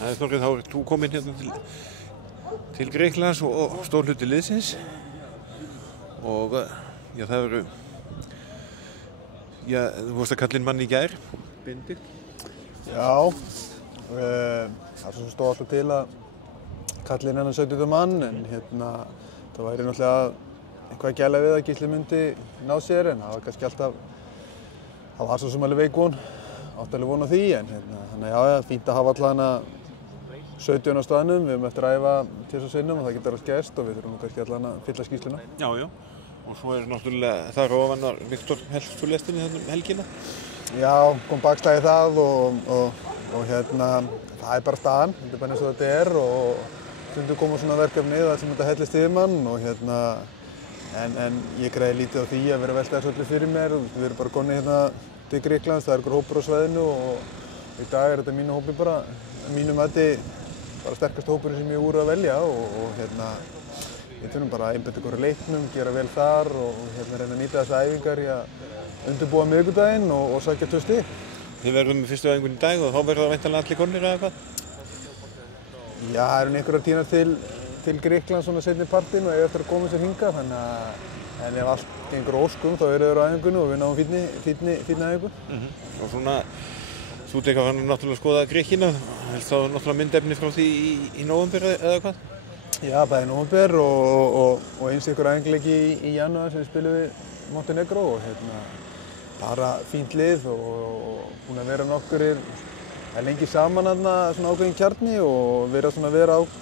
Snorri, þá ert þú kominn hérna til Grikklands og stór hluti liðsins og já, það eru, já, þú vorst að kalla inn mann í gær, Benedikt. Já, það svo stóð alltaf til að kalla inn hennan 17. mann en það væri náttúrulega eitthvað að gæla við að Gísli myndi ná sér en það var kannski alltaf, það var svo sem alveg veik von, átti alveg von á því en þannig já, fínt að hafa allavega 17 á staðnum, við höfum eftir að æfa til þess að sinnum og það getur alveg gerst og við þurfum kannski allavega að fylla skýrsluna. Já, já, og svo náttúrulega þar ofan var Viktor helst fyrir lestinni helgina. Já, kom bakslagið það og það bara staðan, þetta bara eins og þetta og stundum koma svona verkefni þar sem þetta hellist yfir mann og en ég greiði lítið á því að vera að velta þessu öllu fyrir mér og við erum bara komnir til Grikklands, það einhver hópur á svæðinu og í dag þetta mínu hópi bara, mínu mati bara sterkast hópurinn sem ég voru að velja og við þurfum bara að einbeita okkur á leiknum, gera vel þar og reyna að nýta þessar æfingar í að undirbúa miðvikudaginn og sækja 2 stig. Þið verðum með fyrstu æfingunni í dag og þá verður það væntanlega allir komnir eða hvað? Já, það eru einhverjar tínar til Grikklands svona seinni partinn og eiga eftir að koma sér hingað en ef allt gengur óskum þá eru þeir á æfingunni og við náum fínni æfingu. Og svona, þú tekur hann náttúrulega að skoða Grikkina, helst þá náttúrulega myndefni frá því í nóvember eða hvað? Já, bæði nóvember og eins ykkur æfingaleiki í janúar sem við spilum við Montenegro og bara fínt lið og búin að vera nokkurir lengi saman svona ákveðin kjarni og vera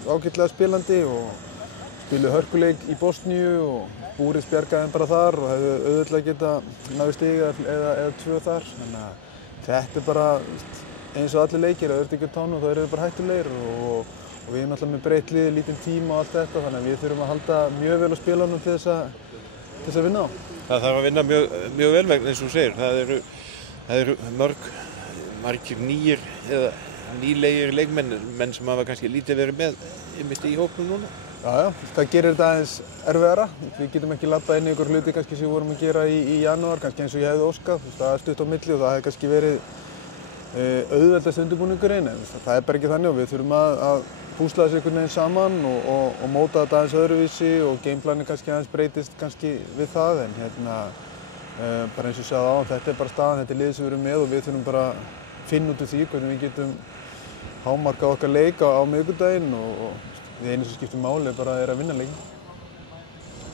ágætlega spilandi og spiluðu hörkuleik í Bosníu og Búrið bjargaði þeim bara þar og hefðu auðvitað geta náðu stig eða 2 þar. Þannig að þetta bara eins og allir leikir, ef þú ert ekki á tánum þá eru þau bara hættulegir og við erum alltaf með breytt lið, lítinn tíma og allt þetta þannig að við þurfum að halda mjög vel á spilunum til þess að vinna á. Það þarf að vinna mjög vel vegna eins og þú segir. Það eru margir nýir eða nýlegir leikmenn sem hafa kannski lítið verið með í hópnum núna. Já, það gerir þetta aðeins erfiðara. Við getum ekki labbað inn í ykkur hluti kannski sem við vorum að gera í janúar, kannski eins og ég hefði óskað. Það er stutt á milli og það hefði kannski verið auðveldast undirbúningurinn en það er bara ekki þannig og við þurfum að púsla þessu einhvern veginn saman og móta þetta aðeins öðruvísi og gameplanin kannski aðeins breytist kannski við það en bara eins og sagði á, þetta er bara staðan, þetta er liðið sem við erum með og við þurfum bara að finna út úr því hvernig við getum hámarkað okkar leik á miðvikudaginn og það einu sem skiptir máli bara að vinna leikinn.